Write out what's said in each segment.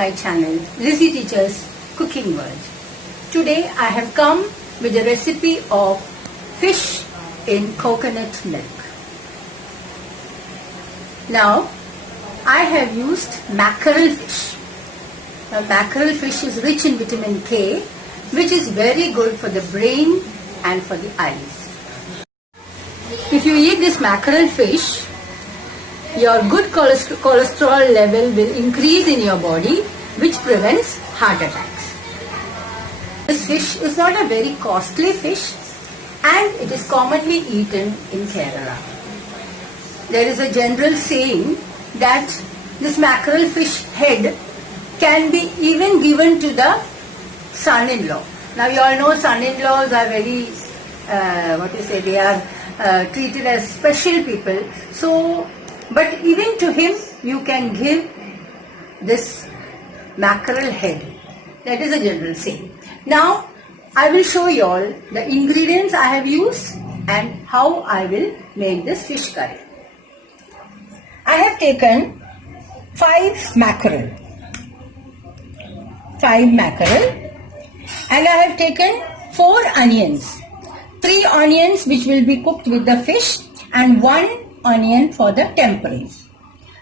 my channel Lizzie Teacher's Cooking World. Today I have come with a recipe of fish in coconut milk. Now I have used mackerel fish. Now mackerel fish is rich in vitamin K, which is very good for the brain and for the eyes. If you eat this mackerel fish, your good cholesterol level will increase in your body, which prevents heart attacks. This fish is not a very costly fish and it is commonly eaten in Kerala. There is a general saying that this mackerel fish head can be even given to the son-in-law. Now you all know son-in-laws are very, they are treated as special people. So, but even to him you can give this mackerel head. That is a general saying. Now I will show you all the ingredients I have used and how I will make this fish curry. I have taken 5 mackerel and I have taken 4 onions. 3 onions which will be cooked with the fish and 1 onion for the tempering.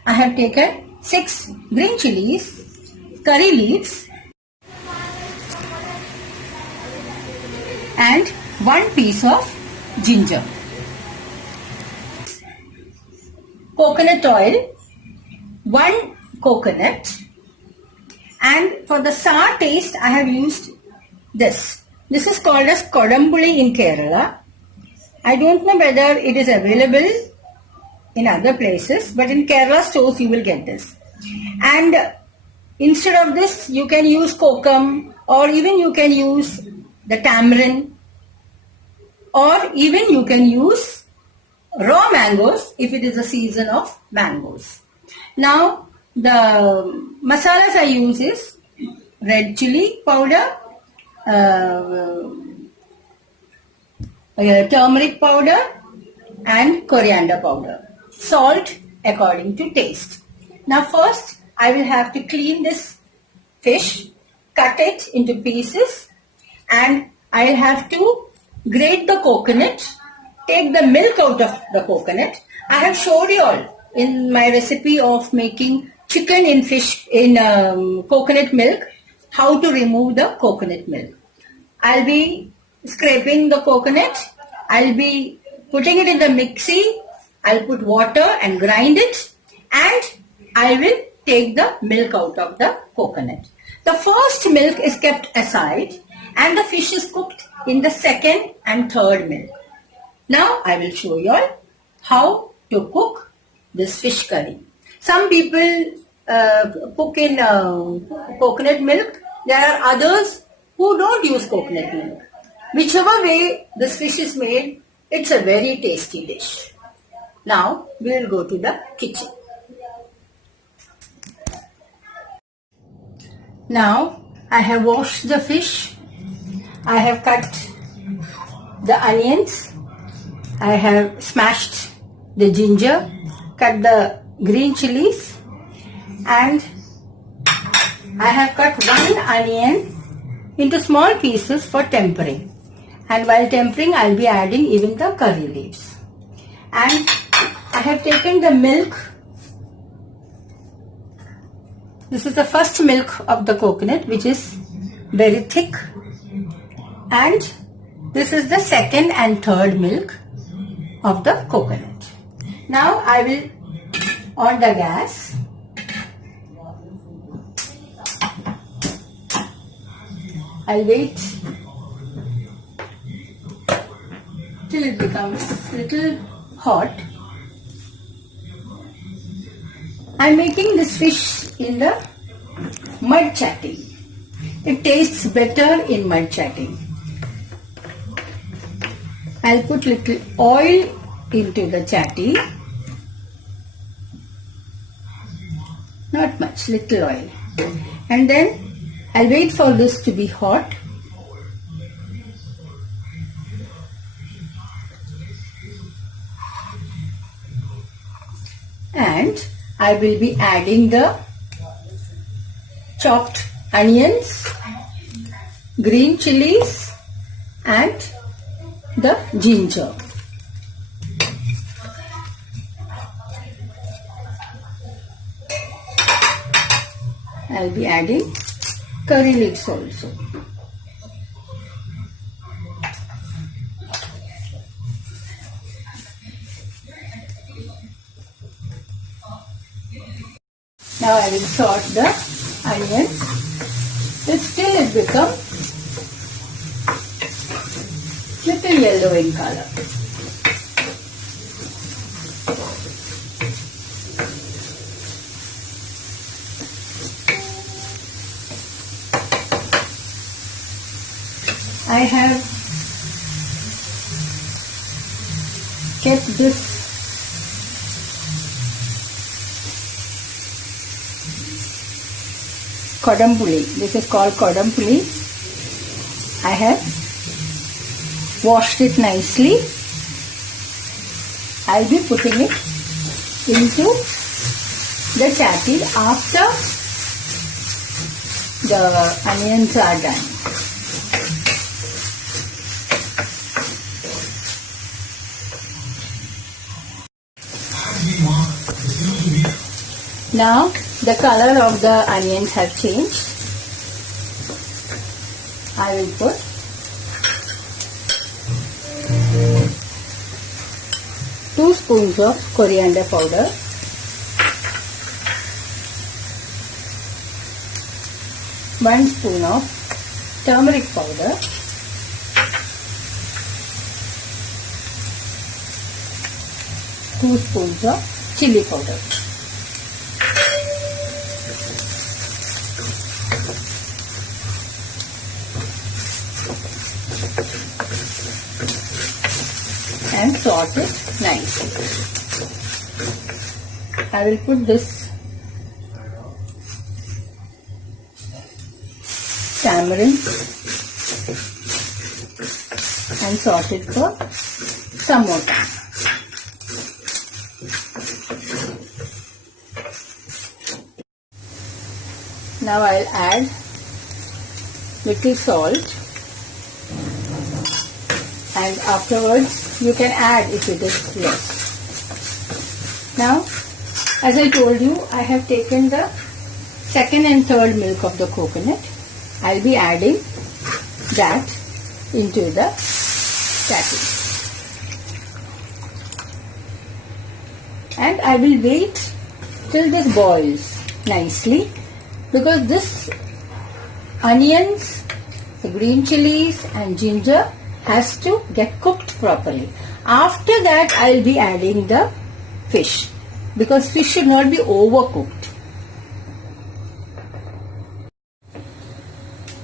I have taken 6 green chilies, curry leaves and 1 piece of ginger. Coconut oil, 1 coconut, and for the sour taste I have used this. This is called as Kodambuli in Kerala. I don't know whether it is available in other places, but in Kerala stores you will get this. And instead of this you can use kokum, or even you can use the tamarind, or even you can use raw mangoes if it is the season of mangoes. Now the masalas I use is red chili powder, turmeric powder and coriander powder. Salt according to taste. Now first I will have to clean this fish, cut it into pieces, and I will have to grate the coconut, take the milk out of the coconut. I have showed you all in my recipe of making chicken in coconut milk, how to remove the coconut milk. I'll be scraping the coconut, I'll be putting it in the mixie, I'll put water and grind it, and I will take the milk out of the coconut. The first milk is kept aside and the fish is cooked in the second and third milk. Now I will show you all how to cook this fish curry. Some people cook in coconut milk. There are others who don't use coconut milk. Whichever way this fish is made, it's a very tasty dish. Now we will go to the kitchen. Now I have washed the fish. I have cut the onions. I have smashed the ginger, cut the green chilies, and I have cut 1 onion into small pieces for tempering. And while tempering, I will be adding even the curry leaves. And I have taken the milk. This is the first milk of the coconut, which is very thick. And this is the second and third milk of the coconut. Now I will on the gas. I'll wait till it becomes little hot. I'm making this fish in the mud chatting. It tastes better in mud chatting. I'll put little oil into the chatty. Not much, little oil. And then I'll wait for this to be hot. And I will be adding the chopped onions, green chilies and the ginger. I'll be adding curry leaves also. Now I will sort the onion till it becomes little yellow in color. I have kept this kodampuli. This is called kodampuli. I have washed it nicely. I'll be putting it into the chatti after the onions are done. Now the color of the onions have changed. I will put two spoons of coriander powder, one spoon of turmeric powder, two spoons of chili powder. And sort it nicely. I will put this tamarind and sort it for some more time. Now I'll add little salt. And afterwards you can add if it is less. Now, as I told you, I have taken the second and third milk of the coconut. I'll be adding that into the chatti. And I will wait till this boils nicely, because this onions, the green chilies and ginger has to get cooked properly. After that I will be adding the fish, because fish should not be overcooked.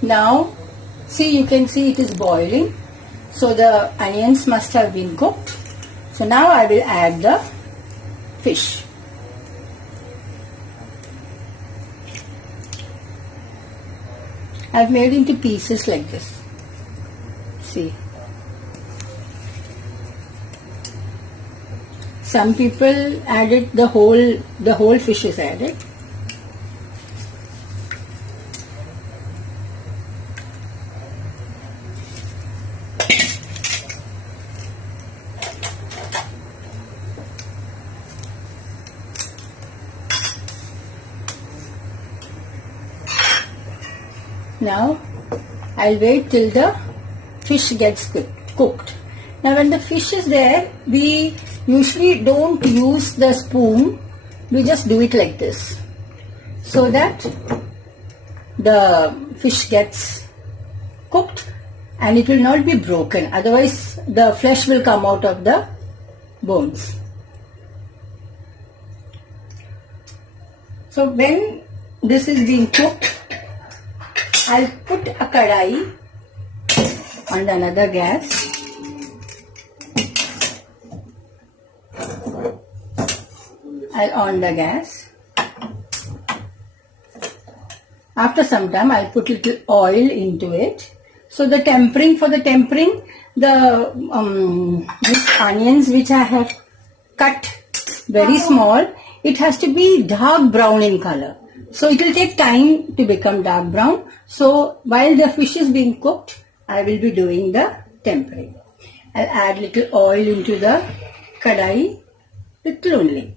Now see, you can see it is boiling, so the onions must have been cooked. So now I will add the fish. I have made into pieces like this. See. Some people added the whole fish is added. Now I'll wait till the fish gets cooked. Now when the fish is there, we usually don't use the spoon, we just do it like this, so that the fish gets cooked and it will not be broken, otherwise the flesh will come out of the bones. So when this is being cooked, I'll put a kadai on another gas. I'll on the gas. After some time, I'll put little oil into it. So the tempering, these onions which I have cut very small, it has to be dark brown in color. So it will take time to become dark brown. So while the fish is being cooked, I will be doing the tempering. I'll add little oil into the kadai, little only.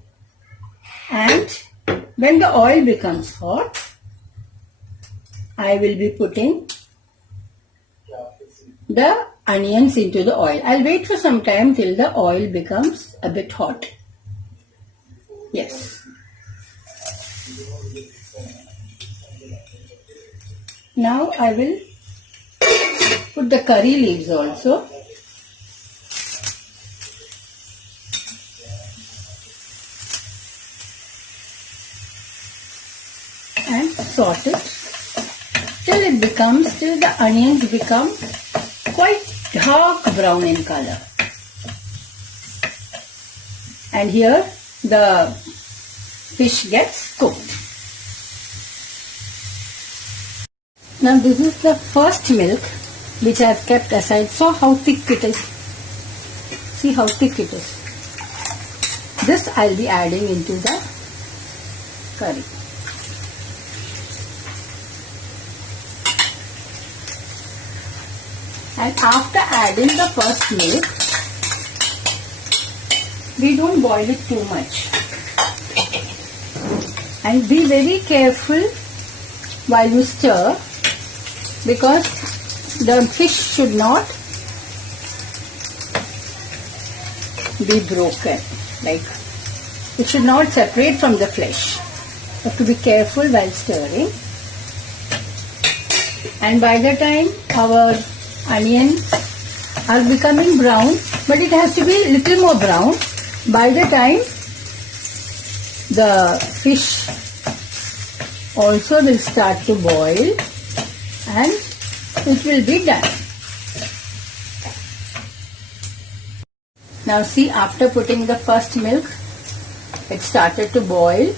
And when the oil becomes hot, I will be putting the onions into the oil. I'll wait for some time till the oil becomes a bit hot. Yes. Now I will put the curry leaves also. And saute it till the onions become quite dark brown in color. And here the fish gets cooked. Now this is the first milk which I have kept aside. So how thick it is. See how thick it is. This I'll be adding into the curry. And after adding the first milk, we don't boil it too much. And be very careful while you stir, because the fish should not be broken. Like, it should not separate from the flesh. You have to be careful while stirring. And by the time our onions are becoming brown, but it has to be a little more brown. By the time the fish also will start to boil and it will be done. Now see, after putting the first milk, it started to boil.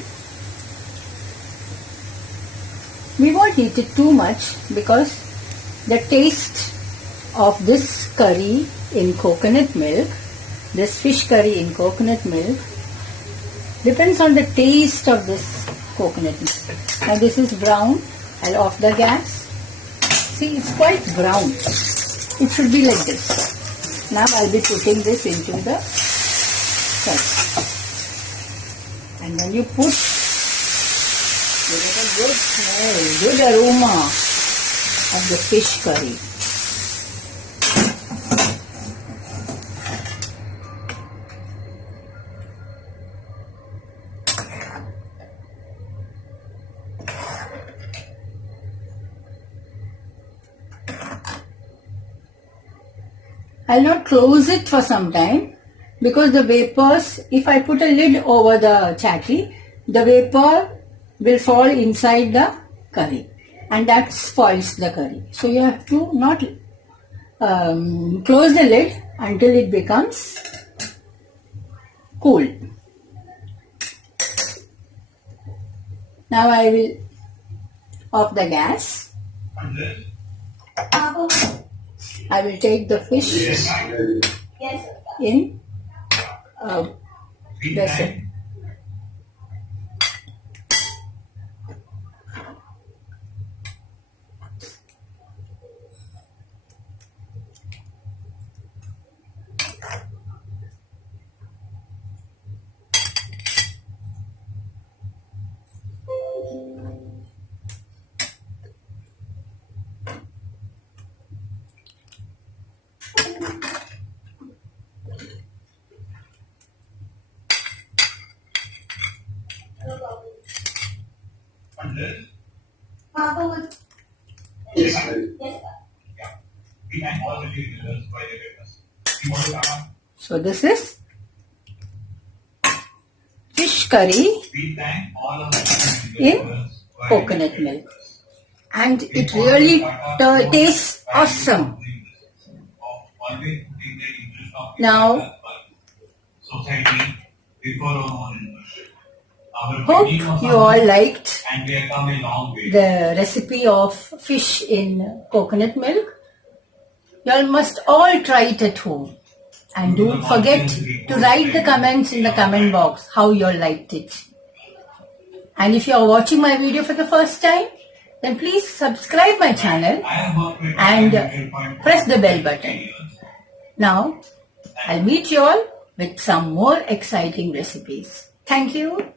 We won't eat it too much because the taste of this curry in coconut milk, this fish curry in coconut milk, depends on the taste of this coconut milk. Now this is brown. I'll off the gas. See, it's quite brown. It should be like this. Now I'll be putting this into the curry. And when you put, you get a good smell, good aroma of the fish curry. I'll not close it for some time because the vapors, if I put a lid over the chatti, the vapor will fall inside the curry and that spoils the curry. So you have to not close the lid until it becomes cool. Now I will off the gas. I will take the fish in a vessel. So this is fish curry in coconut milk, and it really tastes awesome. Now, hope you all liked the recipe of fish in coconut milk. You all must all try it at home. And don't forget to write the comments in the comment box how you all liked it. And if you are watching my video for the first time, then please subscribe my channel and press the bell button. Now, I'll meet you all with some more exciting recipes. Thank you.